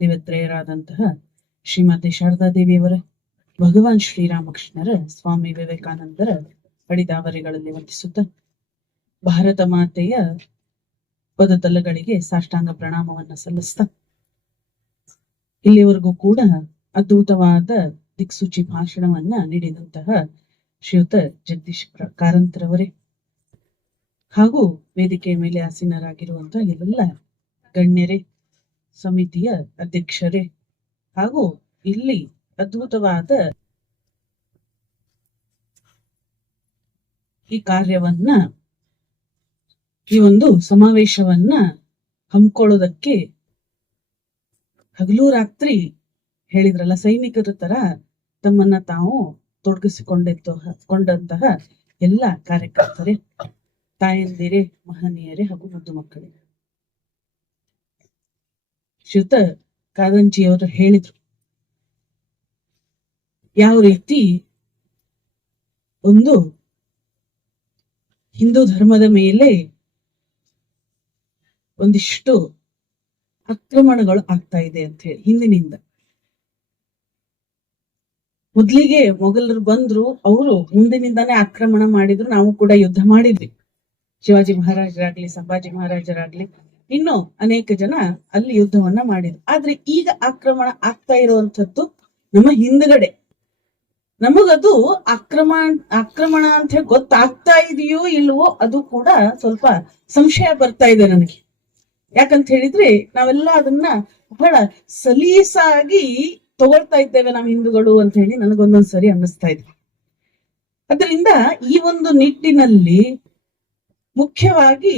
ದೇವತ್ರೇಯರಾದಂತಹ ಶ್ರೀಮತಿ ಶಾರದಾದೇವಿಯವರ, ಭಗವಾನ್ ಶ್ರೀರಾಮಕೃಷ್ಣರ, ಸ್ವಾಮಿ ವಿವೇಕಾನಂದರ ಪಡಿದಾವರಿಗಳಲ್ಲಿ ವಂದಿಸುತ್ತ ಭಾರತ ಮಾತೆಯ ಪದತಲಗಳಿಗೆ ಸಾಷ್ಟಾಂಗ ಪ್ರಣಾಮವನ್ನ ಸಲ್ಲಿಸ್ತಾ, ಇಲ್ಲಿವರೆಗೂ ಕೂಡ ಅದ್ಭುತವಾದ ದಿಕ್ಸೂಚಿ ಭಾಷಣವನ್ನ ನೀಡಿದಂತಹ ಶ್ರೀಯುತ ಜಗದೀಶ್ ಕಾರಂತರವರೇ ಹಾಗೂ ವೇದಿಕೆಯ ಮೇಲೆ ಆಸೀನರಾಗಿರುವಂತಹ ಎಲ್ಲ ಗಣ್ಯರೇ, ಸಮಿತಿಯ ಅಧ್ಯಕ್ಷರೇ ಹಾಗೂ ಇಲ್ಲಿ ಅದ್ಭುತವಾದ ಈ ಕಾರ್ಯವನ್ನ, ಈ ಒಂದು ಸಮಾವೇಶವನ್ನ ಹಮ್ಮಿಕೊಳ್ಳೋದಕ್ಕೆ ಹಗಲು ರಾತ್ರಿ ಹೇಳಿದ್ರಲ್ಲ ಸೈನಿಕರ ತರ ತಮ್ಮನ್ನ ತಾವು ತೊಡಗಿಸಿಕೊಂಡಂತಹ ಎಲ್ಲ ಕಾರ್ಯಕರ್ತರೇ, ತಾಯಂದಿರೇ, ಮಹನೀಯರೇ ಹಾಗೂ ಮುದ್ದು ಮಕ್ಕಳೇ, ಶ್ರೀಯುತ ಕಾರಂಜಿಯವರು ಹೇಳಿದ್ರು ಯಾವ ರೀತಿ ಒಂದು ಹಿಂದೂ ಧರ್ಮದ ಮೇಲೆ ಒಂದಿಷ್ಟು ಆಕ್ರಮಣಗಳು ಆಗ್ತಾ ಇದೆ ಅಂತ ಹೇಳಿ. ಹಿಂದಿನಿಂದ ಮೊದ್ಲಿಗೆ ಮೊಘಲರು ಬಂದ್ರು, ಅವರು ಮುಂದಿನಿಂದಾನೇ ಆಕ್ರಮಣ ಮಾಡಿದ್ರು, ನಾವು ಕೂಡ ಯುದ್ಧ ಮಾಡಿದ್ವಿ. ಶಿವಾಜಿ ಮಹಾರಾಜರಾಗ್ಲಿ, ಸಂಭಾಜಿ ಮಹಾರಾಜರಾಗ್ಲಿ, ಇನ್ನು ಅನೇಕ ಜನ ಅಲ್ಲಿ ಯುದ್ಧವನ್ನ ಮಾಡಿದ್ರು. ಆದ್ರೆ ಈಗ ಆಕ್ರಮಣ ಆಗ್ತಾ ಇರುವಂತದ್ದು ನಮ್ಮ ಹಿಂದ್ಗಡೆ. ನಮಗದು ಆಕ್ರಮಣ ಅಂತ ಹೇಳಿ ಗೊತ್ತಾಗ್ತಾ ಇದೆಯೋ ಇಲ್ವೋ ಅದು ಕೂಡ ಸ್ವಲ್ಪ ಸಂಶಯ ಬರ್ತಾ ಇದೆ ನನಗೆ. ಯಾಕಂತ ಹೇಳಿದ್ರೆ ನಾವೆಲ್ಲ ಅದನ್ನ ಬಹಳ ಸಲೀಸಾಗಿ ತಗೊಳ್ತಾ ಇದ್ದೇವೆ ನಾವು ಹಿಂದೂಗಳು ಅಂತ ಹೇಳಿ ನನಗೊಂದೊಂದ್ಸರಿ ಅನ್ನಿಸ್ತಾ ಇದೆ. ಅದರಿಂದ ಈ ಒಂದು ನಿಟ್ಟಿನಲ್ಲಿ ಮುಖ್ಯವಾಗಿ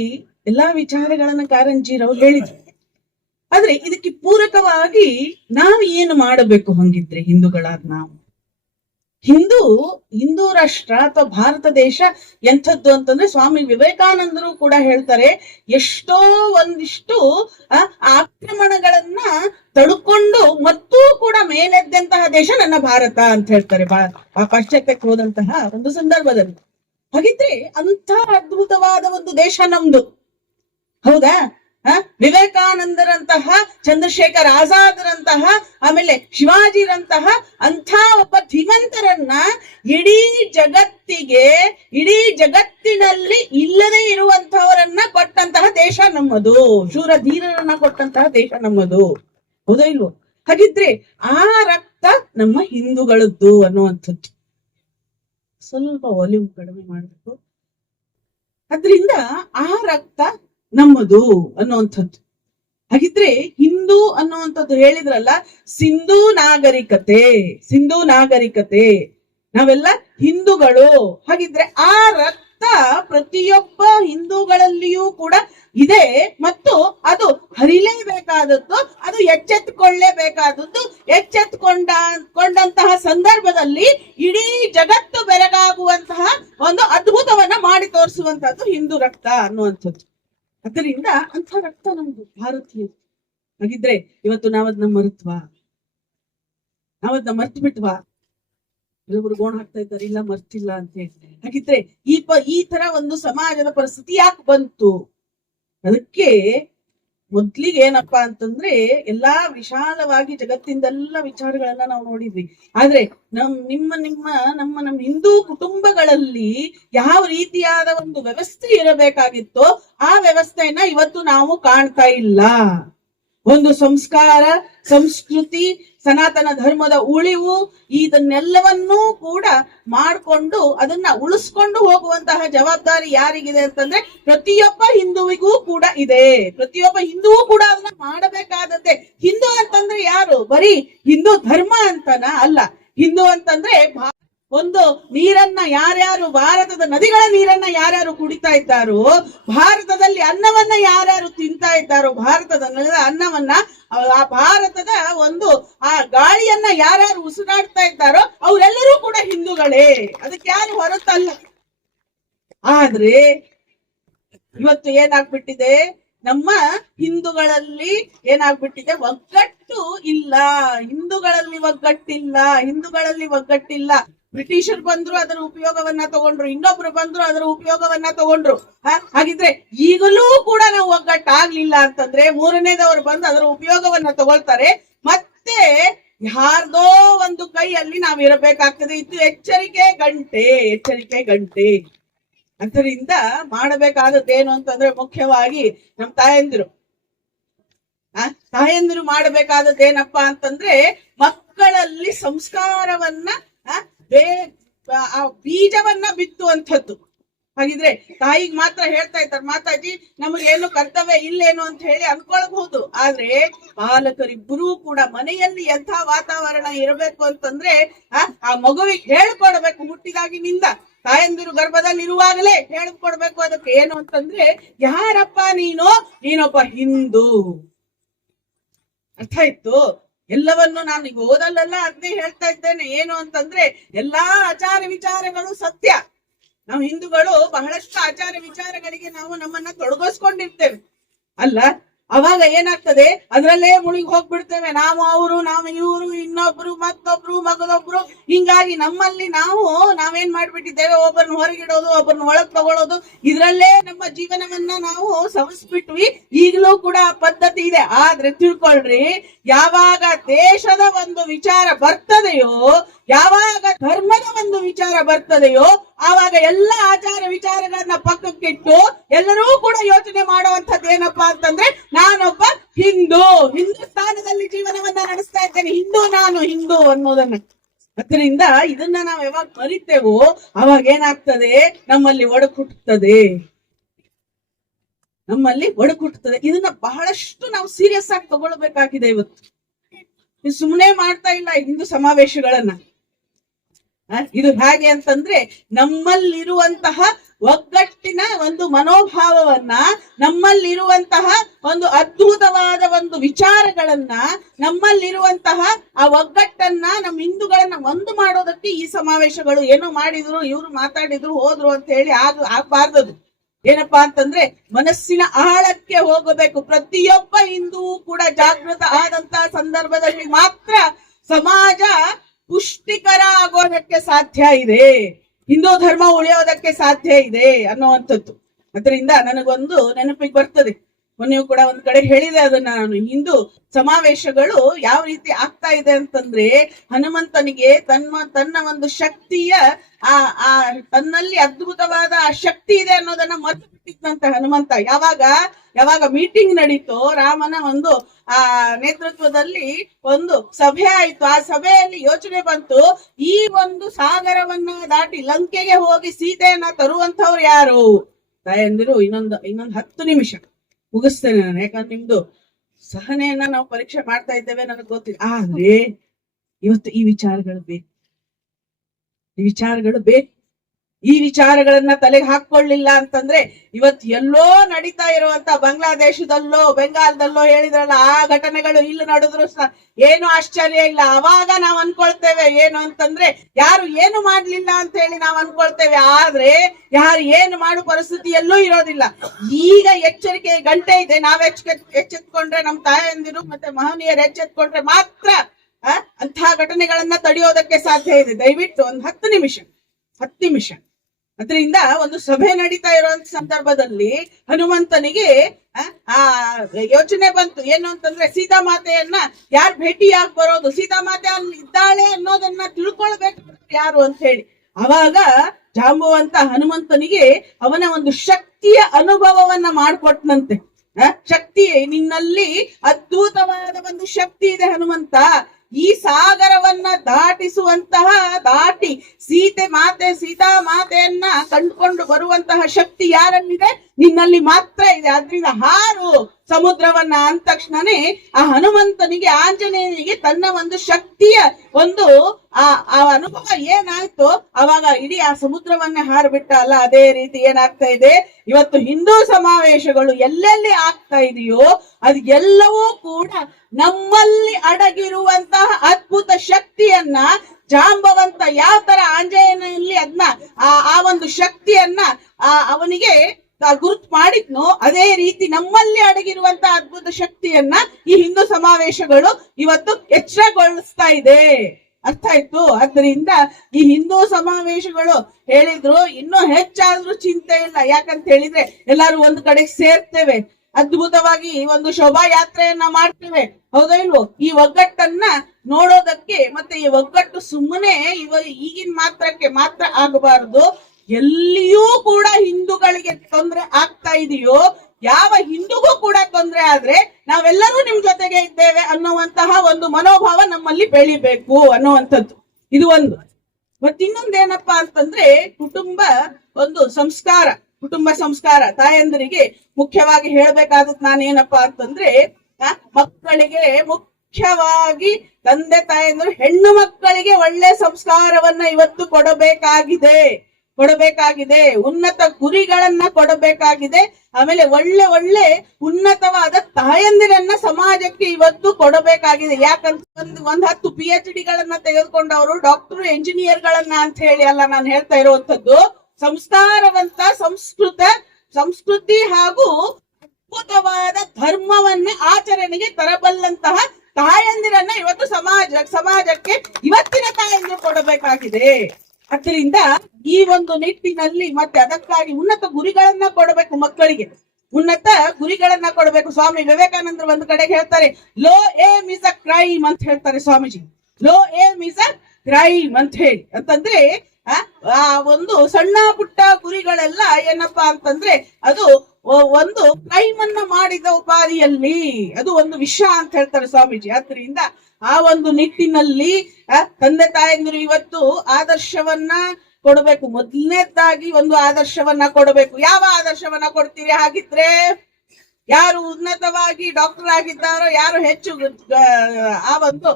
ಎಲ್ಲಾ ವಿಚಾರಗಳನ್ನ ಕಾರಂಜಿರವ್ರು ಹೇಳಿದ್ರು. ಆದ್ರೆ ಇದಕ್ಕೆ ಪೂರಕವಾಗಿ ನಾವು ಏನು ಮಾಡಬೇಕು ಹಂಗಿದ್ರೆ ಹಿಂದೂಗಳಾದ ನಾವು? ಹಿಂದೂ ರಾಷ್ಟ್ರ ಅಥವಾ ಭಾರತ ದೇಶ ಎಂಥದ್ದು ಅಂತಂದ್ರೆ ಸ್ವಾಮಿ ವಿವೇಕಾನಂದರು ಕೂಡ ಹೇಳ್ತಾರೆ, ಎಷ್ಟೋ ಒಂದಿಷ್ಟು ಆಕ್ರಮಣಗಳನ್ನ ತಡ್ಕೊಂಡು ಮತ್ತೂ ಕೂಡ ಮೇಲೆದ್ದಂತಹ ದೇಶ ನನ್ನ ಭಾರತ ಅಂತ ಹೇಳ್ತಾರೆ ಪಾಶ್ಚಾತ್ಯಕ್ಕೆ ಹೋದಂತಹ ಒಂದು ಸಂದರ್ಭದಲ್ಲಿ. ಹಾಗಿದ್ರೆ ಅಂಥ ಅದ್ಭುತವಾದ ಒಂದು ದೇಶ ನಮ್ದು, ಹೌದಾ? ವಿವೇಕಾನಂದರಂತಹ, ಚಂದ್ರಶೇಖರ್ ಆಜಾದ್ರಂತಹ, ಆಮೇಲೆ ಶಿವಾಜಿರಂತಹ ಅಂಥ ಒಬ್ಬ ಧೀಮಂತರನ್ನ ಇಡೀ ಜಗತ್ತಿನಲ್ಲಿ ಇಲ್ಲದೆ ಇರುವಂತಹವರನ್ನ ಕೊಟ್ಟಂತಹ ದೇಶ ನಮ್ಮದು, ಶೂರ ಧೀರರನ್ನ ಕೊಟ್ಟಂತಹ ದೇಶ ನಮ್ಮದು, ಹೌದಾ ಇಲ್ವೋ? ಹಾಗಿದ್ರೆ ಆ ರಕ್ತ ನಮ್ಮ ಹಿಂದೂಗಳದ್ದು ಅನ್ನುವಂಥದ್ದು. ಸ್ವಲ್ಪ ವಾಲ್ಯೂಮ್ ಕಡಿಮೆ ಮಾಡಬೇಕು. ಅದ್ರಿಂದ ಆ ರಕ್ತ ನಮ್ಮದು ಅನ್ನುವಂಥದ್ದು. ಹಾಗಿದ್ರೆ ಹಿಂದೂ ಅನ್ನುವಂಥದ್ದು ಹೇಳಿದ್ರಲ್ಲ, ಸಿಂಧೂ ನಾಗರಿಕತೆ, ನಾವೆಲ್ಲ ಹಿಂದೂಗಳು. ಹಾಗಿದ್ರೆ ಆ ರಕ್ತ ಪ್ರತಿಯೊಬ್ಬ ಹಿಂದೂಗಳಲ್ಲಿಯೂ ಕೂಡ ಇದೆ ಮತ್ತು ಅದು ಹರಿಲೇಬೇಕಾದದ್ದು, ಅದು ಎಚ್ಚೆತ್ತುಕೊಳ್ಳೇಬೇಕಾದದ್ದು. ಎಚ್ಚೆತ್ತುಕೊಂಡಂತಹ ಸಂದರ್ಭದಲ್ಲಿ ಇಡೀ ಜಗತ್ತು ಬೆರಗಾಗುವಂತಹ ಒಂದು ಅದ್ಭುತವನ್ನ ಮಾಡಿ ತೋರಿಸುವಂತಹದ್ದು ಹಿಂದೂ ರಕ್ತ ಅನ್ನುವಂಥದ್ದು. ಅದರಿಂದ ಅಂಥ ರಕ್ತ ನಮ್ದು ಭಾರತೀಯ. ಹಾಗಿದ್ರೆ ಇವತ್ತು ನಾವದನ್ನ ಮರೆತ್ವಾ? ನಾವದನ್ನ ಮರ್ತು ಬಿಟ್ವಾ? ಕೆಲವರು ಗೋಣ ಹಾಕ್ತಾ ಇದ್ದಾರೆ, ಇಲ್ಲ ಮರ್ತಿಲ್ಲ ಅಂತ ಹೇಳಿ. ಹಾಗಿದ್ರೆ ಈ ತರ ಒಂದು ಸಮಾಜದ ಪರಿಸ್ಥಿತಿ ಯಾಕೆ ಬಂತು? ಅದಕ್ಕೆ ಮೊದ್ಲಿಗೆ ಏನಪ್ಪಾ ಅಂತಂದ್ರೆ ಎಲ್ಲಾ ವಿಶಾಲವಾಗಿ ಜಗತ್ತಿಂದೆಲ್ಲ ವಿಚಾರಗಳನ್ನ ನಾವು ನೋಡಿದ್ವಿ. ಆದ್ರೆ ನಮ್ಮ ಹಿಂದೂ ಕುಟುಂಬಗಳಲ್ಲಿ ಯಾವ ರೀತಿಯಾದ ಒಂದು ವ್ಯವಸ್ಥೆ ಇರಬೇಕಾಗಿತ್ತೋ ಆ ವ್ಯವಸ್ಥೆಯನ್ನ ಇವತ್ತು ನಾವು ಕಾಣ್ತಾ ಇಲ್ಲ. ಒಂದು ಸಂಸ್ಕಾರ, ಸಂಸ್ಕೃತಿ, ಸನಾತನ ಧರ್ಮದ ಉಳಿವು, ಇದನ್ನೆಲ್ಲವನ್ನೂ ಕೂಡ ಮಾಡಿಕೊಂಡು ಅದನ್ನ ಉಳಿಸ್ಕೊಂಡು ಹೋಗುವಂತಹ ಜವಾಬ್ದಾರಿ ಯಾರಿಗಿದೆ ಅಂತಂದ್ರೆ ಪ್ರತಿಯೊಬ್ಬ ಹಿಂದುವಿಗೂ ಕೂಡ ಇದೆ. ಪ್ರತಿಯೊಬ್ಬ ಹಿಂದುವೂ ಕೂಡ ಅದನ್ನ ಮಾಡಬೇಕಾದದ್ದೇ. ಹಿಂದೂ ಅಂತಂದ್ರೆ ಯಾರು? ಬರೀ ಹಿಂದೂ ಧರ್ಮ ಅಂತನ ಅಲ್ಲ. ಹಿಂದೂ ಅಂತಂದ್ರೆ ಒಂದು ನೀರನ್ನ ಯಾರ್ಯಾರು, ಭಾರತದ ನದಿಗಳ ನೀರನ್ನ ಯಾರ್ಯಾರು ಕುಡಿತಾ ಇದ್ದಾರೋ, ಭಾರತದಲ್ಲಿ ಅನ್ನವನ್ನ ಯಾರ್ಯಾರು ತಿಂತಾ ಇದ್ದಾರೋ, ಭಾರತದ ಅನ್ನವನ್ನ, ಆ ಭಾರತದ ಒಂದು ಆ ಗಾಳಿಯನ್ನ ಯಾರ್ಯಾರು ಉಸಿರಾಡ್ತಾ ಇದ್ದಾರೋ ಅವರೆಲ್ಲರೂ ಕೂಡ ಹಿಂದೂಗಳೇ. ಅದಕ್ಕೆ ಯಾರು ಹೊರತಲ್ಲ. ಆದ್ರೆ ಇವತ್ತು ಏನಾಗ್ಬಿಟ್ಟಿದೆ, ನಮ್ಮ ಹಿಂದೂಗಳಲ್ಲಿ ಏನಾಗ್ಬಿಟ್ಟಿದೆ, ಒಗ್ಗಟ್ಟು ಇಲ್ಲ. ಹಿಂದೂಗಳಲ್ಲಿ ಒಗ್ಗಟ್ಟಿಲ್ಲ. ಬ್ರಿಟಿಷರು ಬಂದ್ರು, ಅದರ ಉಪಯೋಗವನ್ನ ತಗೊಂಡ್ರು. ಇನ್ನೊಬ್ರು ಬಂದ್ರು, ಅದರ ಉಪಯೋಗವನ್ನ ತಗೊಂಡ್ರು. ಹಾಗಿದ್ರೆ ಈಗಲೂ ಕೂಡ ನಾವು ಒಗ್ಗಟ್ಟಾಗ್ಲಿಲ್ಲ ಅಂತಂದ್ರೆ ಮೂರನೇದವರು ಬಂದು ಅದರ ಉಪಯೋಗವನ್ನ ತಗೊಳ್ತಾರೆ. ಮತ್ತೆ ಯಾರ್ದೋ ಒಂದು ಕೈಯಲ್ಲಿ ನಾವು ಇರಬೇಕಾಗ್ತದೆ. ಇದು ಎಚ್ಚರಿಕೆ ಗಂಟೆ, ಎಚ್ಚರಿಕೆ ಗಂಟೆ. ಅದರಿಂದ ಮಾಡಬೇಕಾದದ್ದೇನು ಅಂತಂದ್ರೆ ಮುಖ್ಯವಾಗಿ ನಮ್ಮ ತಾಯಂದಿರು ಮಾಡಬೇಕಾದದ್ದೇನಪ್ಪ ಅಂತಂದ್ರೆ ಮಕ್ಕಳಲ್ಲಿ ಸಂಸ್ಕಾರವನ್ನ ಆ ಬೀಜವನ್ನ ಬಿತ್ತುವಂಥದ್ದು. ಹಾಗಿದ್ರೆ ತಾಯಿಗ್ ಮಾತ್ರ ಹೇಳ್ತಾ ಇದ್ದಾರೆ, ಮಾತಾಜಿ ನಮಗೇನು ಕರ್ತವ್ಯ ಇಲ್ಲೇನು ಅಂತ ಹೇಳಿ ಅನ್ಕೊಳ್ಬಹುದು. ಆದ್ರೆ ಪಾಲಕರಿಬ್ಬರೂ ಕೂಡ ಮನೆಯಲ್ಲಿ ಎಂಥ ವಾತಾವರಣ ಇರಬೇಕು ಅಂತಂದ್ರೆ ಆ ಮಗುವಿಗೆ ಹೇಳ್ಕೊಡ್ಬೇಕು. ಹುಟ್ಟಿದಾಗಿನಿಂದ ತಾಯಂದಿರು ಗರ್ಭದಲ್ಲಿ ಇರುವಾಗಲೇ ಹೇಳ್ಕೊಡ್ಬೇಕು. ಅದಕ್ಕೆ ಏನು ಅಂತಂದ್ರೆ, ಯಾರಪ್ಪ ನೀನೊಬ್ಬ ಹಿಂದೂ. ಅರ್ಥ ಆಯ್ತು? ಎಲ್ಲವನ್ನು ನಾನು ಈಗ ಓದಲ್ಲೆಲ್ಲ ಅದನ್ನೇ ಹೇಳ್ತಾ ಇದ್ದೇನೆ. ಏನು ಅಂತಂದ್ರೆ ಎಲ್ಲಾ ಆಚಾರ ವಿಚಾರಗಳು ಸತ್ಯ. ನಾವು ಹಿಂದೂಗಳು ಬಹಳಷ್ಟು ಆಚಾರ ವಿಚಾರಗಳಿಗೆ ನಾವು ನಮ್ಮನ್ನ ತೊಡಗಿಸ್ಕೊಂಡಿರ್ತೇವೆ ಅಲ್ಲ. ಅವಾಗ ಏನಾಗ್ತದೆ, ಅದ್ರಲ್ಲೇ ಮುಳುಗಿ ಹೋಗ್ಬಿಡ್ತೇವೆ. ನಾವು ಅವರು, ನಾವು ಇವರು, ಇನ್ನೊಬ್ರು, ಮತ್ತೊಬ್ರು, ಮಗದೊಬ್ರು. ಹಿಂಗಾಗಿ ನಮ್ಮಲ್ಲಿ ನಾವೇನ್ ಮಾಡ್ಬಿಟ್ಟಿದ್ದೇವೆ, ಒಬ್ಬರನ್ನ ಹೊರಗಿಡೋದು, ಒಬ್ಬರನ್ನ ಒಳಗ್ ತಗೊಳ್ಳೋದು, ಇದ್ರಲ್ಲೇ ನಮ್ಮ ಜೀವನವನ್ನ ನಾವು ಸವಸ್ಬಿಟ್ವಿ. ಈಗಲೂ ಕೂಡ ಆ ಪದ್ಧತಿ ಇದೆ. ಆದ್ರೆ ತಿಳ್ಕೊಳ್ರಿ, ಯಾವಾಗ ದೇಶದ ಒಂದು ವಿಚಾರ ಬರ್ತದೆಯೋ, ಯಾವಾಗ ಧರ್ಮದ ಒಂದು ವಿಚಾರ ಬರ್ತದೆಯೋ, ಆವಾಗ ಎಲ್ಲ ಆಚಾರ ವಿಚಾರಗಳನ್ನ ಪಕ್ಕಕ್ಕಿಟ್ಟು ಎಲ್ಲರೂ ಕೂಡ ಯೋಚನೆ ಮಾಡುವಂಥದ್ದು ಏನಪ್ಪಾ ಅಂತಂದ್ರೆ, ನಾನೊಬ್ಬ ಹಿಂದೂಸ್ಥಾನದಲ್ಲಿ ಜೀವನವನ್ನ ನಡೆಸ್ತಾ ಇದ್ದೇನೆ, ನಾನು ಹಿಂದೂ ಅನ್ನೋದನ್ನ. ಅದರಿಂದ ಇದನ್ನ ನಾವು ಯಾವಾಗ ಮರಿತೇವೋ ಅವಾಗ ಏನಾಗ್ತದೆ, ನಮ್ಮಲ್ಲಿ ಒಡಕುಟ್ಟುತ್ತದೆ. ಇದನ್ನ ಬಹಳಷ್ಟು ನಾವು ಸೀರಿಯಸ್ ಆಗಿ ತಗೊಳ್ಬೇಕಾಗಿದೆ. ಇವತ್ತು ಸುಮ್ಮನೆ ಮಾಡ್ತಾ ಇಲ್ಲ ಹಿಂದೂ ಸಮಾವೇಶಗಳನ್ನ. ಇದು ಹೇಗೆ ಅಂತಂದ್ರೆ, ನಮ್ಮಲ್ಲಿರುವಂತಹ ಒಗ್ಗಟ್ಟಿನ ಒಂದು ಮನೋಭಾವವನ್ನ, ನಮ್ಮಲ್ಲಿರುವಂತಹ ಒಂದು ಅದ್ಭುತವಾದ ಒಂದು ವಿಚಾರಗಳನ್ನ, ನಮ್ಮಲ್ಲಿರುವಂತಹ ಆ ಒಗ್ಗಟ್ಟನ್ನ, ನಮ್ಮ ಹಿಂದೂಗಳನ್ನ ಒಂದು ಮಾಡೋದಕ್ಕೆ ಈ ಸಮಾವೇಶಗಳು. ಏನೋ ಮಾಡಿದ್ರು, ಇವ್ರು ಮಾತಾಡಿದ್ರು, ಹೋದ್ರು ಅಂತ ಹೇಳಿ ಆಗ್ಬಾರ್ದದು. ಏನಪ್ಪಾ ಅಂತಂದ್ರೆ, ಮನಸ್ಸಿನ ಆಳಕ್ಕೆ ಹೋಗಬೇಕು. ಪ್ರತಿಯೊಬ್ಬ ಹಿಂದೂ ಕೂಡ ಜಾಗೃತ ಆದಂತಹ ಸಂದರ್ಭದಲ್ಲಿ ಮಾತ್ರ ಸಮಾಜ ಪುಷ್ಟಿಕರ ಆಗೋದಕ್ಕೆ ಸಾಧ್ಯ ಇದೆ, ಹಿಂದೂ ಧರ್ಮ ಉಳಿಯೋದಕ್ಕೆ ಸಾಧ್ಯ ಇದೆ ಅನ್ನುವಂಥದ್ದು. ಅದರಿಂದ ನನಗೊಂದು ನೆನಪಿಗೆ ಬರ್ತದೆ. ನೀವು ಕೂಡ ಒಂದ್ ಕಡೆ ಹೇಳಿದೆ ಅದನ್ನ ನಾನು. ಹಿಂದೂ ಸಮಾವೇಶಗಳು ಯಾವ ರೀತಿ ಆಗ್ತಾ ಇದೆ ಅಂತಂದ್ರೆ, ಹನುಮಂತನಿಗೆ ತನ್ನ ಒಂದು ಶಕ್ತಿಯ ತನ್ನಲ್ಲಿ ಅದ್ಭುತವಾದ ಆ ಶಕ್ತಿ ಇದೆ ಅನ್ನೋದನ್ನ ಮರೆತು ಬಿಟ್ಟಿದ್ದಂತ ಹನುಮಂತ. ಯಾವಾಗ ಮೀಟಿಂಗ್ ನಡೀತೋ, ರಾಮನ ಒಂದು ನೇತೃತ್ವದಲ್ಲಿ ಒಂದು ಸಭೆ ಆಯ್ತು. ಆ ಸಭೆಯಲ್ಲಿ ಯೋಚನೆ ಬಂತು, ಈ ಒಂದು ಸಾಗರವನ್ನ ದಾಟಿ ಲಂಕೆಗೆ ಹೋಗಿ ಸೀತೆಯನ್ನ ತರುವಂತವ್ರು ಯಾರು? ತಾಯಂದಿರು, ಇನ್ನೊಂದು 10 ನಿಮಿಷ ಮುಗಿಸ್ತೇನೆ ನಾನು. ಯಾಕಂದ್ರೆ ನಿಮ್ದು ಸಹನೆಯನ್ನ ನಾವು ಪರೀಕ್ಷೆ ಮಾಡ್ತಾ ಇದ್ದೇವೆ, ನನಗೆ ಗೊತ್ತಿಲ್ಲ. ಆದ್ರೆ ಇವತ್ತು ಈ ವಿಚಾರಗಳು ಬೇಕು. ಈ ವಿಚಾರಗಳನ್ನ ತಲೆಗೆ ಹಾಕೊಳ್ಳಿಲ್ಲ ಅಂತಂದ್ರೆ, ಇವತ್ತು ಎಲ್ಲೋ ನಡೀತಾ ಇರುವಂತ ಬಾಂಗ್ಲಾದೇಶದಲ್ಲೋ ಬೆಂಗಾಲದಲ್ಲೋ ಹೇಳಿದ್ರಲ್ಲ, ಆ ಘಟನೆಗಳು ಇಲ್ಲಿ ನಡೆದ್ರು ಏನು ಆಶ್ಚರ್ಯ ಇಲ್ಲ. ಅವಾಗ ನಾವ್ ಅನ್ಕೊಳ್ತೇವೆ ಏನು ಅಂತಂದ್ರೆ, ಯಾರು ಏನು ಮಾಡ್ಲಿಲ್ಲ ಅಂತ ಹೇಳಿ ನಾವ್ ಅನ್ಕೊಳ್ತೇವೆ. ಆದ್ರೆ ಯಾರು ಏನು ಮಾಡೋ ಪರಿಸ್ಥಿತಿಯಲ್ಲೂ ಇರೋದಿಲ್ಲ. ಈಗ ಎಚ್ಚರಿಕೆ ಗಂಟೆ ಇದೆ. ನಾವ್ ಎಚ್ಚೆತ್ಕೊಂಡ್ರೆ, ನಮ್ ತಾಯಂದಿರು ಮತ್ತೆ ಮಹನೀಯರು ಎಚ್ಚೆತ್ಕೊಂಡ್ರೆ ಮಾತ್ರ ಅಂಥ ಘಟನೆಗಳನ್ನ ತಡೆಯೋದಕ್ಕೆ ಸಾಧ್ಯ ಇದೆ. ದಯವಿಟ್ಟು ಒಂದು 10 ನಿಮಿಷ. ಅದರಿಂದ ಒಂದು ಸಭೆ ನಡೀತಾ ಇರುವಂತ ಸಂದರ್ಭದಲ್ಲಿ ಹನುಮಂತನಿಗೆ ಯೋಚನೆ ಬಂತು. ಏನು ಅಂತಂದ್ರೆ, ಸೀತಾಮಾತೆಯನ್ನ ಯಾರು ಭೇಟಿಯಾಗಿ ಬರೋದು, ಸೀತಾಮಾತೆ ಅಲ್ಲಿ ಇದ್ದಾಳೆ ಅನ್ನೋದನ್ನ ತಿಳ್ಕೊಳ್ಬೇಕು ಯಾರು ಅಂತ ಹೇಳಿ. ಅವಾಗ ಜಾಂಬುವಂತ ಹನುಮಂತನಿಗೆ ಅವನ ಒಂದು ಶಕ್ತಿಯ ಅನುಭವವನ್ನ ಮಾಡಿಕೊಟ್ನಂತೆ. ಶಕ್ತಿ, ನಿನ್ನಲ್ಲಿ ಅದ್ಭುತವಾದ ಒಂದು ಶಕ್ತಿ ಇದೆ ಹನುಮಂತ. ಈ ಸಾಗರವನ್ನ ದಾಟಿ ಸೀತಾಮಾತೆಯನ್ನ ಕಂಡುಕೊಂಡು ಬರುವಂತಹ ಶಕ್ತಿ ಯಾರಲ್ಲಿದೆ? ನಿನ್ನಲ್ಲಿ ಮಾತ್ರ ಇದೆ. ಆದ್ರಿಂದ ಹಾರು ಸಮುದ್ರವನ್ನ ಅಂದ ತಕ್ಷಣನೇ ಆ ಹನುಮಂತನಿಗೆ, ಆಂಜನೇಯನಿಗೆ ತನ್ನ ಒಂದು ಶಕ್ತಿಯ ಒಂದು ಆ ಅನುಭವ ಏನಾಯ್ತು, ಅವಾಗ ಇಡೀ ಆ ಸಮುದ್ರವನ್ನೇ ಹಾರ್ಬಿಟ್ಟ ಅಲ್ಲ. ಅದೇ ರೀತಿ ಏನಾಗ್ತಾ ಇದೆ ಇವತ್ತು ಹಿಂದೂ ಸಮಾವೇಶಗಳು ಎಲ್ಲೆಲ್ಲಿ ಆಗ್ತಾ ಇದೆಯೋ, ಅದು ಎಲ್ಲವೂ ಕೂಡ ನಮ್ಮಲ್ಲಿ ಅಡಗಿರುವಂತಹ ಅದ್ಭುತ ಶಕ್ತಿಯನ್ನ ಜಾಂಬವಂತ ಯಾವ ತರ ಆಂಜನೇಯನಲ್ಲಿ ಅದನ್ನ ಆ ಒಂದು ಶಕ್ತಿಯನ್ನ ಅವನಿಗೆ ಗುರುತು ಮಾಡಿದ್ನೋ, ಅದೇ ರೀತಿ ನಮ್ಮಲ್ಲಿ ಅಡಗಿರುವಂತಹ ಅದ್ಭುತ ಶಕ್ತಿಯನ್ನ ಈ ಹಿಂದೂ ಸಮಾವೇಶಗಳು ಇವತ್ತು ಎಚ್ಚರಗೊಳಿಸ್ತಾ ಇದೆ. ಅರ್ಥ ಆಯ್ತು? ಅದರಿಂದ ಈ ಹಿಂದೂ ಸಮಾವೇಶಗಳು ಹೇಳಿದ್ರು, ಇನ್ನೂ ಹೆಚ್ಚಾದ್ರೂ ಚಿಂತೆ ಇಲ್ಲ. ಯಾಕಂತ ಹೇಳಿದ್ರೆ ಎಲ್ಲಾರು ಒಂದ್ ಕಡೆ ಸೇರ್ತೇವೆ. ಅದ್ಭುತವಾಗಿ ಒಂದು ಶೋಭಾಯಾತ್ರೆಯನ್ನ ಮಾಡ್ತೇವೆ, ಹೌದಾ ಇಲ್ವೋ? ಈ ಒಗ್ಗಟ್ಟನ್ನ ನೋಡೋದಕ್ಕೆ, ಮತ್ತೆ ಈ ಒಗ್ಗಟ್ಟು ಸುಮ್ಮನೆ ಈಗಿನ ಮಾತ್ರಕ್ಕೆ ಮಾತ್ರ ಆಗಬಾರದು. ಎಲ್ಲಿಯೂ ಕೂಡ ಹಿಂದೂಗಳಿಗೆ ತೊಂದರೆ ಆಗ್ತಾ ಇದೆಯೋ, ಯಾವ ಹಿಂದೂಗೂ ಕೂಡ ತೊಂದರೆ ಆದ್ರೆ ನಾವೆಲ್ಲರೂ ನಿಮ್ ಜೊತೆಗೆ ಇದ್ದೇವೆ ಅನ್ನುವಂತಹ ಒಂದು ಮನೋಭಾವ ನಮ್ಮಲ್ಲಿ ಬೆಳಿಬೇಕು ಅನ್ನುವಂಥದ್ದು ಇದು ಒಂದು. ಮತ್ತಿನ್ನೊಂದೇನಪ್ಪಾ ಅಂತಂದ್ರೆ ಕುಟುಂಬ ಒಂದು ಸಂಸ್ಕಾರ, ಕುಟುಂಬ ಸಂಸ್ಕಾರ. ತಾಯಂದರಿಗೆ ಮುಖ್ಯವಾಗಿ ಹೇಳ್ಬೇಕಾದದ್ದು ನಾನೇನಪ್ಪಾ ಅಂತಂದ್ರೆ, ಮಕ್ಕಳಿಗೆ ಮುಖ್ಯವಾಗಿ ತಂದೆ ತಾಯಂದರು ಹೆಣ್ಣು ಮಕ್ಕಳಿಗೆ ಒಳ್ಳೆ ಸಂಸ್ಕಾರವನ್ನ ಇವತ್ತು ಕೊಡಬೇಕಾಗಿದೆ. ಉನ್ನತ ಗುರಿಗಳನ್ನ ಕೊಡಬೇಕಾಗಿದೆ. ಆಮೇಲೆ ಒಳ್ಳೆ ಒಳ್ಳೆ ಉನ್ನತವಾದ ತಾಯಂದಿರನ್ನ ಸಮಾಜಕ್ಕೆ ಇವತ್ತು ಕೊಡಬೇಕಾಗಿದೆ. ಯಾಕಂತ ಒಂದ್ 10 PhD ಗಳನ್ನ ತೆಗೆದುಕೊಂಡವರು ಡಾಕ್ಟರ್ ಎಂಜಿನಿಯರ್ ಗಳನ್ನ ಅಂತ ಹೇಳಿ ಅಲ್ಲ ನಾನು ಹೇಳ್ತಾ ಇರುವಂತದ್ದು. ಸಂಸ್ಕಾರವಂತ ಸಂಸ್ಕೃತಿ ಹಾಗೂ ಅದ್ಭುತವಾದ ಧರ್ಮವನ್ನ ಆಚರಣೆಗೆ ತರಬಲ್ಲಂತಹ ತಾಯಂದಿರನ್ನ ಇವತ್ತು ಸಮಾಜಕ್ಕೆ ಇವತ್ತಿನ ತಾಯಂದಿರು ಕೊಡಬೇಕಾಗಿದೆ. ಅದರಿಂದ ಈ ಒಂದು ನಿಟ್ಟಿನಲ್ಲಿ ಮತ್ತೆ ಅದಕ್ಕಾಗಿ ಉನ್ನತ ಗುರಿಗಳನ್ನ ಕೊಡಬೇಕು, ಮಕ್ಕಳಿಗೆ ಉನ್ನತ ಗುರಿಗಳನ್ನ ಕೊಡಬೇಕು. ಸ್ವಾಮಿ ವಿವೇಕಾನಂದರು ಒಂದು ಕಡೆಗೆ ಹೇಳ್ತಾರೆ, low aim is a crime ಅಂತ ಹೇಳ್ತಾರೆ Swamiji. Low aim is a crime ಅಂತ ಹೇಳಿ ಅಂತಂದ್ರೆ ಆ ಒಂದು ಸಣ್ಣ ಪುಟ್ಟ ಗುರಿಗಳೆಲ್ಲ ಏನಪ್ಪಾ ಅಂತಂದ್ರೆ ಅದು ಒಂದು ಕ್ರೈಮ್ ಅನ್ನ ಮಾಡಿದ ಉಪಾಧಿಯಲ್ಲಿ ಅದು ಒಂದು ವಿಷ ಅಂತ ಹೇಳ್ತಾರೆ ಸ್ವಾಮೀಜಿ. ಆದ್ರಿಂದ ಆ ಒಂದು ನಿಟ್ಟಿನಲ್ಲಿ ತಂದೆ ತಾಯಂದಿರು ಇವತ್ತು ಆದರ್ಶವನ್ನ ಕೊಡಬೇಕು. ಮೊದಲನೇದಾಗಿ ಒಂದು ಆದರ್ಶವನ್ನ ಕೊಡಬೇಕು. ಯಾವ ಆದರ್ಶವನ್ನ ಕೊಡ್ತೀರಿ? ಹಾಗಿದ್ರೆ ಯಾರು ಉನ್ನತವಾಗಿ ಡಾಕ್ಟರ್ ಆಗಿದ್ದಾರೋ, ಯಾರು ಹೆಚ್ಚು ಆ ಒಂದು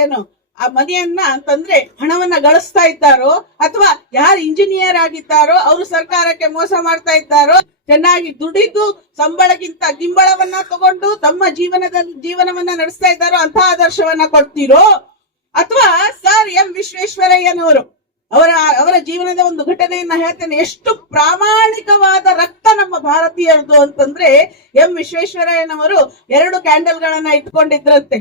ಏನು ಆ ಮನೆಯನ್ನ ಅಂತಂದ್ರೆ ಹಣವನ್ನ ಗಳಿಸ್ತಾ ಇದ್ದಾರೋ, ಅಥವಾ ಯಾರು ಇಂಜಿನಿಯರ್ ಆಗಿದ್ದಾರೋ ಅವರು ಸರ್ಕಾರಕ್ಕೆ ಮೋಸ ಮಾಡ್ತಾ ಇದ್ದಾರೋ, ಚೆನ್ನಾಗಿ ದುಡಿದು ಸಂಬಳಕ್ಕಿಂತ ಗಿಂಬಳವನ್ನ ತಗೊಂಡು ತಮ್ಮ ಜೀವನವನ್ನ ನಡೆಸ್ತಾ ಇದ್ದಾರೋ ಅಂತ ಆದರ್ಶವನ್ನ ಕೊಡ್ತೀರೋ, ಅಥವಾ ಸರ್ ಎಂ ವಿಶ್ವೇಶ್ವರಯ್ಯನವರು ಅವರ ಜೀವನದ ಒಂದು ಘಟನೆಯನ್ನ ಹೇಳ್ತೇನೆ. ಎಷ್ಟು ಪ್ರಾಮಾಣಿಕವಾದ ರಕ್ತ ನಮ್ಮ ಭಾರತೀಯರದು ಅಂತಂದ್ರೆ, ಎಂ ವಿಶ್ವೇಶ್ವರಯ್ಯನವರು 2 ಕ್ಯಾಂಡಲ್ಗಳನ್ನ ಇಟ್ಕೊಂಡಿದ್ರಂತೆ.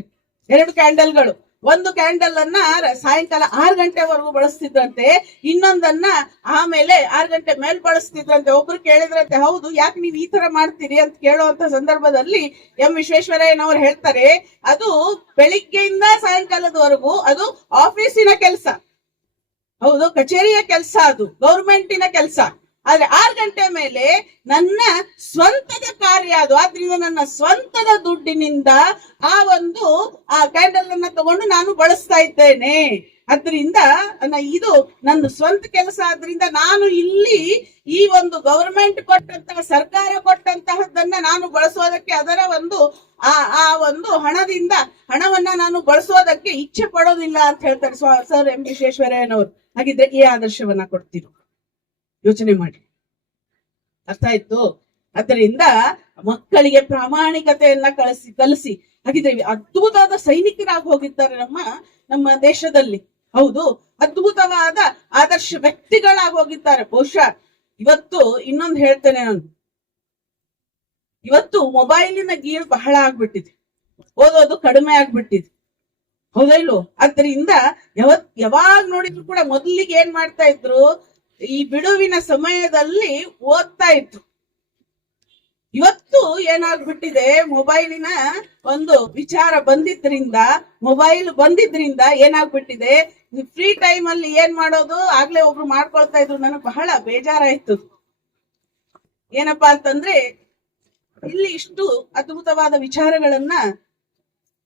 2 ಕ್ಯಾಂಡಲ್ಗಳು. ಒಂದು ಕ್ಯಾಂಡಲ್ ಅನ್ನ ಸಾಯಂಕಾಲ 6 ಗಂಟೆವರೆಗೂ ಬಳಸ್ತಿದ್ರಂತೆ, ಇನ್ನೊಂದನ್ನ ಆಮೇಲೆ 6 ಗಂಟೆ ಮೇಲೆ ಬಳಸ್ತಿದ್ರಂತೆ. ಒಬ್ರು ಕೇಳಿದ್ರಂತೆ, ಹೌದು ಯಾಕೆ ನೀವು ಈ ತರ ಮಾಡ್ತೀರಿ ಅಂತ ಕೇಳುವಂತ ಸಂದರ್ಭದಲ್ಲಿ ಎಂ ವಿಶ್ವೇಶ್ವರಯ್ಯನವರು ಹೇಳ್ತಾರೆ, ಅದು ಬೆಳಿಗ್ಗೆಯಿಂದ ಸಾಯಂಕಾಲದವರೆಗೂ ಅದು ಆಫೀಸಿನ ಕೆಲಸ, ಹೌದು ಕಚೇರಿಯ ಕೆಲಸ, ಅದು ಗೌರ್ಮೆಂಟಿನ ಕೆಲಸ. ಆದ್ರೆ 6 ಗಂಟೆ ಮೇಲೆ ನನ್ನ ಸ್ವಂತದ ಕಾರ್ಯ ಅದು. ಆದ್ರಿಂದ ನನ್ನ ಸ್ವಂತದ ದುಡ್ಡಿನಿಂದ ಆ ಕ್ಯಾಂಡಲ್ ಅನ್ನ ತಗೊಂಡು ನಾನು ಬಳಸ್ತಾ ಇದ್ದೇನೆ. ಅದರಿಂದ ಇದು ನನ್ನ ಸ್ವಂತ ಕೆಲಸ. ಆದ್ರಿಂದ ನಾನು ಇಲ್ಲಿ ಈ ಒಂದು ಗವರ್ಮೆಂಟ್ ಕೊಟ್ಟಂತಹ, ಸರ್ಕಾರ ಕೊಟ್ಟಂತಹದನ್ನ ನಾನು ಬಳಸೋದಕ್ಕೆ, ಅದರ ಒಂದು ಆ ಒಂದು ಹಣವನ್ನ ನಾನು ಬಳಸೋದಕ್ಕೆ ಇಚ್ಛೆ ಪಡೋದಿಲ್ಲ ಅಂತ ಹೇಳ್ತಾರೆ ಸರ್ ಎಂ ವಿಶ್ವೇಶ್ವರಯ್ಯನವರು. ಹಾಗಿದ್ರೆ ಈ ಆದರ್ಶವನ್ನ ಕೊಡ್ತೀವಿ, ಯೋಚನೆ ಮಾಡಿ. ಅರ್ಥ ಆಯ್ತು? ಅದರಿಂದ ಮಕ್ಕಳಿಗೆ ಪ್ರಾಮಾಣಿಕತೆಯನ್ನ ಕಲಿಸಿ. ಹಾಗಿದ್ರೆ ಅದ್ಭುತವಾದ ಸೈನಿಕರಾಗಿ ಹೋಗಿದ್ದಾರೆ ನಮ್ಮ ದೇಶದಲ್ಲಿ. ಹೌದು, ಅದ್ಭುತವಾದ ಆದರ್ಶ ವ್ಯಕ್ತಿಗಳಾಗಿ ಹೋಗಿದ್ದಾರೆ. ಬಹುಶಃ ಇವತ್ತು ಇನ್ನೊಂದು ಹೇಳ್ತೇನೆ ನಾನು, ಇವತ್ತು ಮೊಬೈಲಿನ ಗೀಳು ಬಹಳ ಆಗ್ಬಿಟ್ಟಿದೆ, ಓದೋದು ಕಡಿಮೆ ಆಗ್ಬಿಟ್ಟಿದೆ, ಹೌದಾ ಇಲ್ವೋ? ಅದರಿಂದ ಯಾವಾಗ ನೋಡಿದ್ರು ಕೂಡ ಮೊದಲಿಗೆ ಏನ್ ಮಾಡ್ತಾ ಇದ್ರು, ಈ ಬಿಡುವಿನ ಸಮಯದಲ್ಲಿ ಓದ್ತಾ ಇತ್ತು. ಇವತ್ತು ಏನಾಗ್ಬಿಟ್ಟಿದೆ, ಮೊಬೈಲಿನ ಒಂದು ವಿಚಾರ ಮೊಬೈಲ್ ಬಂದಿದ್ರಿಂದ ಏನಾಗ್ಬಿಟ್ಟಿದೆ, ಫ್ರೀ ಟೈಮ್ ಅಲ್ಲಿ ಏನ್ ಮಾಡೋದು ಆಗ್ಲೇ ಒಬ್ರು ಮಾಡ್ಕೊಳ್ತಾ ಇದ್ರು. ನನಗೆ ಬಹಳ ಬೇಜಾರಾಯ್ತು. ಏನಪ್ಪಾ ಅಂತಂದ್ರೆ, ಇಲ್ಲಿ ಇಷ್ಟು ಅದ್ಭುತವಾದ ವಿಚಾರಗಳನ್ನ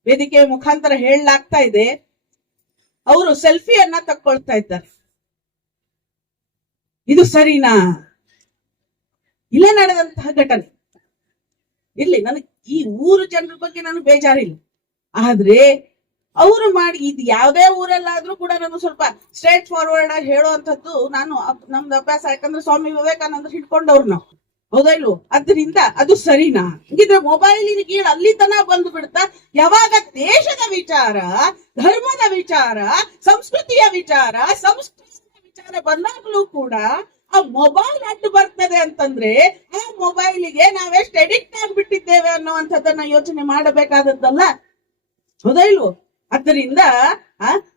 ವೇದಿಕೆಯ ಮುಖಾಂತರ ಹೇಳಲಾಗ್ತಾ ಇದೆ, ಅವರು ಸೆಲ್ಫಿಯನ್ನ ತಕ್ಕೊಳ್ತಾ ಇದ್ದಾರೆ. ಇದು ಸರಿನಾ? ಇಲ್ಲೇ ನಡೆದಂತಹ ಘಟನೆ. ಇರ್ಲಿ, ನನಗೆ ಈ ಊರು ಜನರ ಬಗ್ಗೆ ನಾನು ಬೇಜಾರಿಲ್ಲ, ಆದ್ರೆ ಅವರು ಮಾಡಿ ಇದು ಯಾವುದೇ ಊರಲ್ಲಾದ್ರೂ ಕೂಡ ನಾನು ಸ್ವಲ್ಪ ಸ್ಟ್ರೇಟ್ ಫಾರ್ವರ್ಡ್ ಆಗಿ ಹೇಳುವಂತದ್ದು ನಮ್ದು ಅಭ್ಯಾಸ. ಯಾಕಂದ್ರೆ ಸ್ವಾಮಿ ವಿವೇಕಾನಂದರು ಹಿಡ್ಕೊಂಡವ್ರು ನಾವು, ಹೌದಾ ಇಲ್ವೋ? ಅದರಿಂದ ಅದು ಸರಿನಾ? ಹೀಗಿದ್ರೆ ಮೊಬೈಲಿನ ಗೀಳು ಅಲ್ಲಿ ತನ ಬಂದು ಬಿಡ್ತಾ, ಯಾವಾಗ ದೇಶದ ವಿಚಾರ, ಧರ್ಮದ ವಿಚಾರ, ಸಂಸ್ಕೃತಿಯ ವಿಚಾರ ಬಂದಾಗ್ಲೂ ಕೂಡ ಆ ಮೊಬೈಲ್ ಅಡ್ಡು ಬರ್ತದೆ ಅಂತಂದ್ರೆ, ಆ ಮೊಬೈಲಿಗೆ ನಾವೆಷ್ಟು ಅಡಿಕ್ಟ್ ಆಗ್ಬಿಟ್ಟಿದ್ದೇವೆ ಅನ್ನುವಂಥದ್ದನ್ನ ಯೋಚನೆ ಮಾಡಬೇಕಾದದ್ದಲ್ಲ, ಹೌದಾ ಇಲ್ವೋ? ಅದರಿಂದ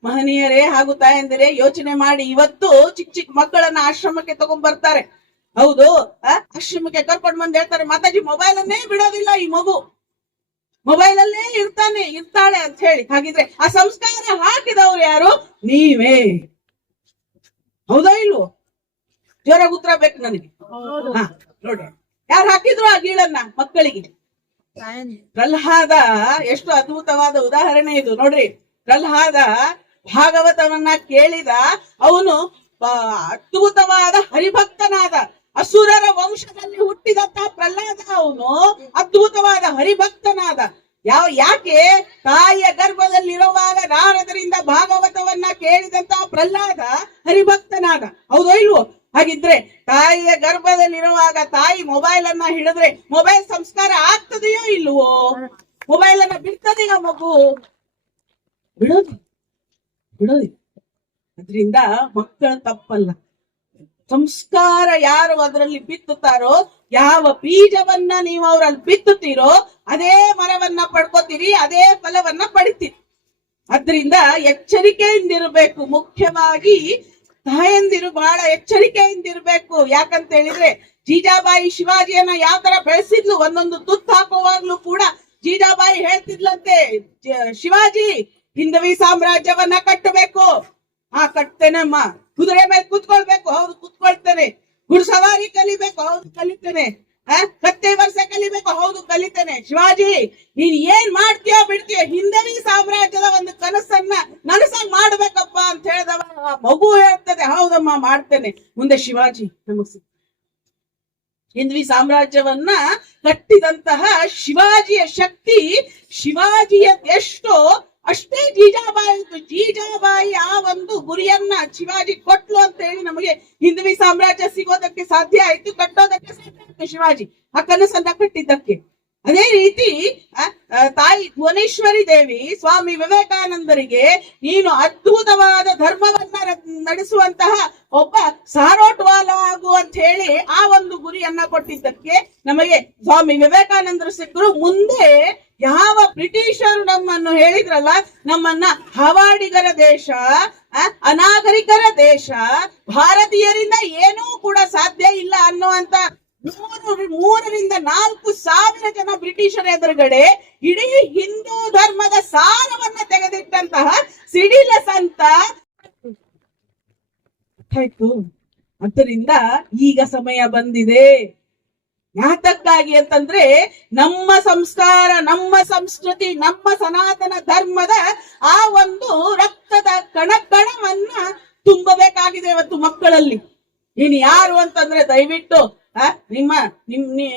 ಮಹನೀಯರೇ ಹಾಗೂ ತಾಯಂದಿರೇ ಯೋಚನೆ ಮಾಡಿ. ಇವತ್ತು ಚಿಕ್ಕ ಚಿಕ್ಕ ಮಕ್ಕಳನ್ನ ಆಶ್ರಮಕ್ಕೆ ತಗೊಂಡ್ ಬರ್ತಾರೆ, ಹೌದು. ಆಶ್ರಮಕ್ಕೆ ಕರ್ಕೊಂಡು ಬಂದು ಹೇಳ್ತಾರೆ, ಮಾತಾಜಿ ಮೊಬೈಲ್ ಅನ್ನೇ ಬಿಡೋದಿಲ್ಲ ಈ ಮಗು, ಮೊಬೈಲ್ ಅಲ್ಲೇ ಇರ್ತಾಳೆ ಅಂತ ಹೇಳಿ. ಹಾಗಿದ್ರೆ ಆ ಸಂಸ್ಕಾರ ಹಾಕಿದವ್ರು ಯಾರು? ನೀವೇ. ಹೌದಾ ಇಲ್ವೋ? ಜೋರಾಗಿ ಉತ್ತರ ಬೇಕು ನನಗೆ. ನೋಡ್ರಿ, ಯಾರು ಹಾಕಿದ್ರು ಆ ಗೀಳನ್ನ ಮಕ್ಕಳಿಗೆ? ಪ್ರಹ್ಲಾದ. ಎಷ್ಟು ಅದ್ಭುತವಾದ ಉದಾಹರಣೆ ಇದು ನೋಡ್ರಿ. ಪ್ರಹ್ಲಾದ ಭಾಗವತವನ್ನ ಕೇಳಿದ, ಅವನು ಅದ್ಭುತವಾದ ಹರಿಭಕ್ತನಾದ, ಅಸುರರ ವಂಶದಲ್ಲಿ ಹುಟ್ಟಿದಂತಹ ಪ್ರಹ್ಲಾದ ಅವನು ಅದ್ಭುತವಾದ ಹರಿಭಕ್ತನಾದ. ಯಾಕೆ? ತಾಯಿಯ ಗರ್ಭದಲ್ಲಿರುವಾಗ ನಾರದರಿಂದ ಭಾಗವತವನ್ನ ಕೇಳಿದಂತಹ ಪ್ರಹ್ಲಾದ ಹರಿಭಕ್ತನಾದ. ಹೌದೋ ಇಲ್ವೋ? ಹಾಗಿದ್ರೆ ತಾಯಿಯ ಗರ್ಭದಲ್ಲಿರುವಾಗ ತಾಯಿ ಮೊಬೈಲ್ ಅನ್ನ ಹಿಡಿದ್ರೆ ಮೊಬೈಲ್ ಸಂಸ್ಕಾರ ಆಗ್ತದೆಯೋ ಇಲ್ವೋ? ಮೊಬೈಲ್ ಅನ್ನ ಬಿಡ್ತದೆಯೋ ಮಗು? ಬಿಡೋದಿ. ಅದರಿಂದ ಮಕ್ಕಳ ತಪ್ಪಲ್ಲ. ಸಂಸ್ಕಾರ ಯಾರು ಅದರಲ್ಲಿ ಬಿತ್ತುತ್ತಾರೋ, ಯಾವ ಬೀಜವನ್ನ ನೀವು ಅವರಲ್ಲಿ ಬಿತ್ತುತ್ತೀರೋ ಅದೇ ಮರವನ್ನ ಪಡ್ಕೋತೀರಿ, ಅದೇ ಫಲವನ್ನ ಪಡಿತೀರಿ. ಅದರಿಂದ ಎಚ್ಚರಿಕೆಯಿಂದಿರಬೇಕು. ಮುಖ್ಯವಾಗಿ ತಾಯಂದಿರು ಬಹಳ ಎಚ್ಚರಿಕೆಯಿಂದಿರ್ಬೇಕು. ಯಾಕಂತ ಹೇಳಿದ್ರೆ ಜೀಜಾಬಾಯಿ ಶಿವಾಜಿಯನ್ನ ಯಾವ ತರ ಬೆಳೆಸಿದ್ಲು, ಒಂದೊಂದು ತುತ್ತು ಹಾಕುವಾಗ್ಲೂ ಕೂಡ ಜೀಜಾಬಾಯಿ ಹೇಳ್ತಿದ್ಲಂತೆ, ಶಿವಾಜಿ ಹಿಂದವಿ ಸಾಮ್ರಾಜ್ಯವನ್ನ ಕಟ್ಟಬೇಕು. ಕಟ್ತೇನೆಮ್ಮ. ಕುದುರೆ ಮೇಲೆ ಕೂತ್ಕೊಳ್ಬೇಕು, ಹೌದು ಕೂತ್ಕೊಳ್ತೇನೆ. ಗುರುಸವಾರಿ ಕಲಿಬೇಕು, ಹೌದು ಕಲಿತೇನೆ. ಕತ್ತೆ ವರ್ಷ ಕಲಿಬೇಕು, ಹೌದು ಕಲಿತೇನೆ. ಶಿವಾಜಿ ನೀನ್ ಏನ್ ಮಾಡ್ತೀಯೋ ಬಿಡ್ತೀಯೋ, ಹಿಂದವಿ ಸಾಮ್ರಾಜ್ಯದ ಒಂದು ಕನಸನ್ನ ನನಸಾಗಿ ಮಾಡ್ಬೇಕಪ್ಪ ಅಂತ ಹೇಳಿದವ ಮಗು ಹೇಳ್ತದೆ, ಹೌದಮ್ಮ ಮಾಡ್ತೇನೆ. ಮುಂದೆ ಶಿವಾಜಿ ನಮಗ್ ಹಿಂದವಿ ಸಾಮ್ರಾಜ್ಯವನ್ನ ಕಟ್ಟಿದಂತಹ ಶಿವಾಜಿಯ ಶಕ್ತಿ, ಶಿವಾಜಿಯ ಎಷ್ಟೋ ಅಷ್ಟೇ ಜೀಜಾಬಾಯಿ ಆ ಒಂದು ಗುರಿಯನ್ನ ಶಿವಾಜಿ ಕೊಟ್ಲು ಅಂತ ಹೇಳಿ ನಮಗೆ ಹಿಂದವಿ ಸಾಮ್ರಾಜ್ಯ ಸಿಗೋದಕ್ಕೆ ಸಾಧ್ಯ ಆಯ್ತು, ಕಟ್ಟೋದಕ್ಕೆ ಸಾಧ್ಯ ಆಯ್ತು ಶಿವಾಜಿ ಆ ಕನಸನ್ನ ಕಟ್ಟಿದ್ದಕ್ಕೆ. ಅದೇ ರೀತಿ ತಾಯಿ ಭುವನೇಶ್ವರಿ ದೇವಿ ಸ್ವಾಮಿ ವಿವೇಕಾನಂದರಿಗೆ ನೀನು ಅದ್ಭುತವಾದ ಧರ್ಮವನ್ನ ನಡೆಸುವಂತಹ ಒಬ್ಬ ಸಾರೋಟ್ವಾಲ ಆಗು ಅಂತ ಹೇಳಿ ಆ ಒಂದು ಗುರಿಯನ್ನ ಕೊಟ್ಟಿದ್ದಕ್ಕೆ ನಮಗೆ ಸ್ವಾಮಿ ವಿವೇಕಾನಂದರು ಸಿಕ್ಕರು. ಮುಂದೆ ಯಾವ ಬ್ರಿಟಿಷರು ನಮ್ಮನ್ನು ಹೇಳಿದ್ರಲ್ಲ, ನಮ್ಮನ್ನ ಹವಾಡಿಗರ ದೇಶ, ಅನಾಗರಿಕರ ದೇಶ, ಭಾರತೀಯರಿಂದ ಏನೂ ಕೂಡ ಸಾಧ್ಯ ಇಲ್ಲ ಅನ್ನುವಂತ 3,000 to 4,000 ಜನ ಬ್ರಿಟಿಷರ ಎದುರುಗಡೆ ಇಡೀ ಹಿಂದೂ ಧರ್ಮದ ಸಾರವನ್ನ ತೆಗೆದಿಟ್ಟಂತಹ ಸಿಡಿಲ ಸಂತ ಆಯ್ತು. ಆದ್ದರಿಂದ ಈಗ ಸಮಯ ಬಂದಿದೆ. ಯಾತಕ್ಕಾಗಿ ಅಂತಂದ್ರೆ ನಮ್ಮ ಸಂಸ್ಕಾರ, ನಮ್ಮ ಸಂಸ್ಕೃತಿ, ನಮ್ಮ ಸನಾತನ ಧರ್ಮದ ಆ ಒಂದು ರಕ್ತದ ಕಣಕಣವನ್ನ ತುಂಬಬೇಕಾಗಿದೆ ಇವತ್ತು ಮಕ್ಕಳಲ್ಲಿ. ಇನ್ ಯಾರು ಅಂತಂದ್ರೆ ದಯವಿಟ್ಟು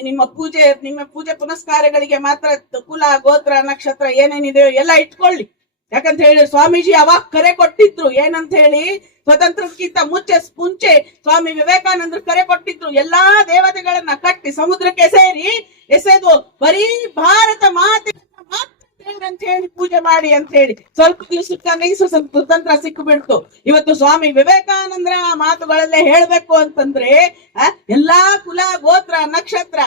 ನಿಮ್ಮ ಪೂಜೆ ಪುನಸ್ಕಾರಗಳಿಗೆ ಮಾತ್ರ ಕುಲ ಗೋತ್ರ ನಕ್ಷತ್ರ ಏನೇನಿದೆಯೋ ಎಲ್ಲ ಇಟ್ಕೊಳ್ಳಿ. ಯಾಕಂತ ಹೇಳಿ ಸ್ವಾಮೀಜಿ ಅವಾಗ ಕರೆ ಕೊಟ್ಟಿದ್ರು, ಏನಂತ ಹೇಳಿ ಸ್ವತಂತ್ರಕ್ಕಿಂತ ಮುಂಚೆ ಸ್ವಾಮಿ ವಿವೇಕಾನಂದರು ಕರೆ ಕೊಟ್ಟಿದ್ರು, ಎಲ್ಲಾ ದೇವತೆಗಳನ್ನ ಕಟ್ಟಿ ಸಮುದ್ರಕ್ಕೆ ಎಸೆದು ಬರೀ ಭಾರತ ಮಾತೆ ಅಂತ ಹೇಳಿ ಪೂಜೆ ಮಾಡಿ ಅಂತ ಹೇಳಿ. ಸ್ವಲ್ಪ ದಿವಸಕ್ಕೆ ಸ್ವತಂತ್ರ ಸಿಕ್ಕಿಬಿಡ್ತು. ಇವತ್ತು ಸ್ವಾಮಿ ವಿವೇಕಾನಂದರ ಮಾತುಗಳಲ್ಲೇ ಹೇಳ್ಬೇಕು ಅಂತಂದ್ರೆ ಎಲ್ಲಾ ಕುಲ ಗೋತ್ರ ನಕ್ಷತ್ರ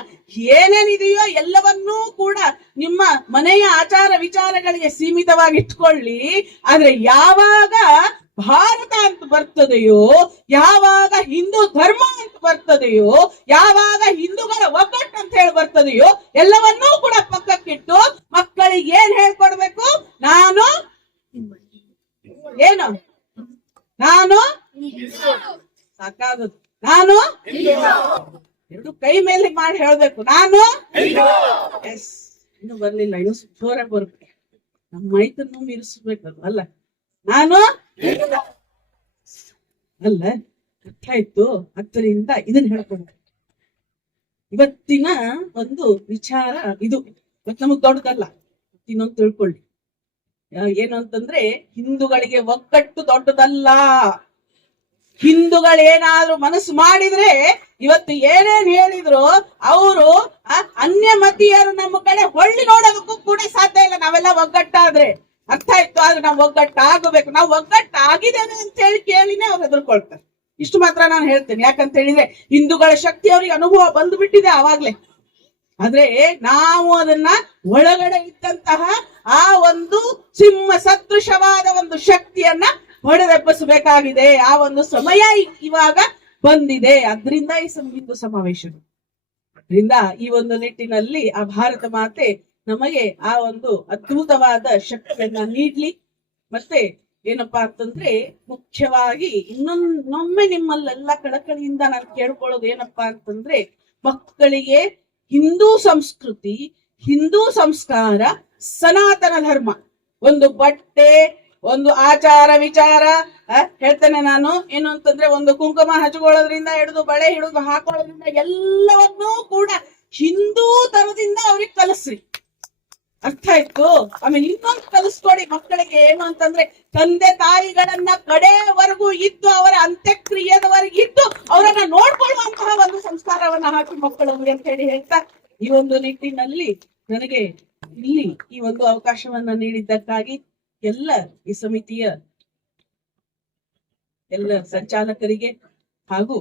ಏನೇನಿದೆಯೋ ಎಲ್ಲವನ್ನೂ ಕೂಡ ನಿಮ್ಮ ಮನೆಯ ಆಚಾರ ವಿಚಾರಗಳಿಗೆ ಸೀಮಿತವಾಗಿ ಇಟ್ಕೊಳ್ಳಿ. ಆದ್ರೆ ಯಾವಾಗ ಭಾರತ ಅಂತ ಬರ್ತದೆಯೋ, ಯಾವಾಗ ಹಿಂದೂ ಧರ್ಮ ಅಂತ ಬರ್ತದೆಯೋ, ಯಾವಾಗ ಹಿಂದೂಗಳ ಒಗ್ಗಟ್ಟು ಅಂತ ಹೇಳಿ ಬರ್ತದೆಯೋ, ಎಲ್ಲವನ್ನೂ ಕೂಡ ಪಕ್ಕಕ್ಕಿಟ್ಟು ಮಕ್ಕಳಿಗೆ ಏನ್ ಹೇಳ್ಕೊಡ್ಬೇಕು? ನಾನು ಸಾಕಾಗದು, ನಾನು ಎರಡು ಕೈ ಮೇಲೆ ಮಾಡಿ ಹೇಳ್ಬೇಕು, ನಾನು ಎಸ್. ಇನ್ನು ಬರ್ಲಿಲ್ಲ, ಇನ್ನು ಜೋರಾಗಿ ಬರ್ಬೇಕು, ನಮ್ಮ ಮೈತನ್ನು ಮೀರಿಸ್ಬೇಕದು ಅಲ್ಲ. ನಾನು ಅಲ್ಲ, ಅರ್ಥ ಆಯ್ತು. ಅದರಿಂದ ಇದನ್ನ ಹೇಳ್ಕೊಂಡು ಇವತ್ತಿನ ಒಂದು ವಿಚಾರ ಇದು. ಇವತ್ತು ನಮಗ್ ದೊಡ್ಡದಲ್ಲ, ಇನ್ನೊಂದು ತಿಳ್ಕೊಳ್ಳಿ. ಏನು ಅಂತಂದ್ರೆ ಹಿಂದೂಗಳಿಗೆ ಒಗ್ಗಟ್ಟು ದೊಡ್ಡದಲ್ಲ. ಹಿಂದೂಗಳೇನಾದ್ರೂ ಮನಸ್ಸು ಮಾಡಿದ್ರೆ ಇವತ್ತು ಏನೇನ್ ಹೇಳಿದ್ರು ಅವರು ಅನ್ಯ ಮತೀಯರು ನಮ್ಮ ಕಡೆ ಹೊಳ್ಳಿ ನೋಡೋದಕ್ಕೂ ಕೂಡ ಸಾಧ್ಯ ಇಲ್ಲ, ನಾವೆಲ್ಲ ಒಗ್ಗಟ್ಟಾದ್ರೆ. ಅರ್ಥ ಆಯ್ತು. ಆದ್ರೆ ನಾವು ಒಗ್ಗಟ್ಟಾಗಬೇಕು. ನಾವು ಒಗ್ಗಟ್ಟಾಗಿದ್ದೇವೆ ಅಂತ ಹೇಳಿ ಕೇಳಿನೇ ಅವ್ರು ಹೆದರ್ಕೊಳ್ತಾರೆ. ಇಷ್ಟು ಮಾತ್ರ ನಾನು ಹೇಳ್ತೇನೆ. ಯಾಕಂತ ಹೇಳಿದ್ರೆ ಹಿಂದೂಗಳ ಶಕ್ತಿ ಅವರಿಗೆ ಅನುಭವ ಬಂದು ಬಿಟ್ಟಿದೆ ಆವಾಗ್ಲೇ. ಆದ್ರೆ ನಾವು ಅದನ್ನ ಒಳಗಡೆ ಇದ್ದಂತಹ ಆ ಒಂದು ಸಿಂಹ ಸದೃಶವಾದ ಒಂದು ಶಕ್ತಿಯನ್ನ ಹೊಡೆದೆಬ್ಬಿಸಬೇಕಾಗಿದೆ. ಆ ಒಂದು ಸಮಯ ಇವಾಗ ಬಂದಿದೆ. ಅದರಿಂದ ಈ ಹಿಂದೂ ಸಮಾವೇಶಗಳು. ಅದರಿಂದ ಈ ಒಂದು ನಿಟ್ಟಿನಲ್ಲಿ ಆ ಭಾರತ ಮಾತೆ ನಮಗೆ ಆ ಒಂದು ಅದ್ಭುತವಾದ ಶಕ್ತಿಯನ್ನ ನೀಡ್ಲಿ. ಮತ್ತೆ ಏನಪ್ಪಾ ಅಂತಂದ್ರೆ ಮುಖ್ಯವಾಗಿ ಇನ್ನೊಮ್ಮೆ ನಿಮ್ಮಲ್ಲೆಲ್ಲ ಕಳಕಳಿಯಿಂದ ನಾನು ಕೇಳ್ಕೊಳ್ಳೋದು ಏನಪ್ಪಾ ಅಂತಂದ್ರೆ, ಮಕ್ಕಳಿಗೆ ಹಿಂದೂ ಸಂಸ್ಕೃತಿ, ಹಿಂದೂ ಸಂಸ್ಕಾರ, ಸನಾತನ ಧರ್ಮ, ಒಂದು ಬಟ್ಟೆ, ಒಂದು ಆಚಾರ ವಿಚಾರ, ಹೇಳ್ತೇನೆ ನಾನು ಏನು ಅಂತಂದ್ರೆ, ಒಂದು ಕುಂಕುಮ ಹಚ್ಕೊಳ್ಳೋದ್ರಿಂದ ಹಿಡಿದು ಬಳೆ ಹಿಡಿದು ಹಾಕೊಳ್ಳೋದ್ರಿಂದ ಎಲ್ಲವನ್ನೂ ಕೂಡ ಹಿಂದೂ ತರದಿಂದ ಅವ್ರಿಗೆ ಕಲಿಸ್ರಿ. ಅರ್ಥ ಆಯ್ತು? ಆಮೇಲೆ ಇನ್ನೊಂದು ಕಲಿಸ್ಕೊಡಿ ಮಕ್ಕಳಿಗೆ, ಏನು ಅಂತಂದ್ರೆ ತಂದೆ ತಾಯಿಗಳನ್ನ ಕಡೆವರೆಗೂ ಇದ್ದು, ಅವರ ಅಂತ್ಯಕ್ರಿಯೆದವರೆಗೆ ಇದ್ದು ಅವರನ್ನ ನೋಡ್ಕೊಳ್ಳುವಂತಹ ಒಂದು ಸಂಸ್ಕಾರವನ್ನ ಹಾಕಿ ಮಕ್ಕಳಿಗೆ ಅಂತ ಹೇಳಿ ಹೇಳ್ತಾ, ಈ ಒಂದು ನಿಟ್ಟಿನಲ್ಲಿ ನನಗೆ ಇಲ್ಲಿ ಈ ಒಂದು ಅವಕಾಶವನ್ನ ನೀಡಿದ್ದಕ್ಕಾಗಿ ಎಲ್ಲ ಈ ಸಮಿತಿಯ ಎಲ್ಲ ಸಂಚಾಲಕರಿಗೆ ಹಾಗೂ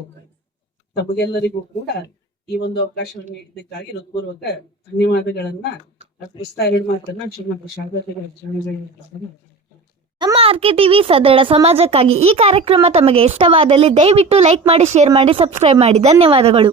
ತಮಗೆಲ್ಲರಿಗೂ ಕೂಡ ಈ ಒಂದು ಅವಕಾಶವನ್ನು ನೀಡಿದ್ದಕ್ಕಾಗಿ ಹೃತ್ಪೂರ್ವಕ ಧನ್ಯವಾದಗಳನ್ನ ಅರ್ಪಿಸ್ತಾ ಎರಡು ಮಾತನ್ನ ಶ್ರೀಮತಿ ಶಾರದಾ. ನಮ್ಮ ಆರ್ಕೆ ಟಿವಿ ಸದೃಢ ಸಮಾಜಕ್ಕಾಗಿ ಈ ಕಾರ್ಯಕ್ರಮ ತಮಗೆ ಇಷ್ಟವಾದಲ್ಲಿ ದಯವಿಟ್ಟು ಲೈಕ್ ಮಾಡಿ, ಶೇರ್ ಮಾಡಿ, ಸಬ್ಸ್ಕ್ರೈಬ್ ಮಾಡಿ. ಧನ್ಯವಾದಗಳು.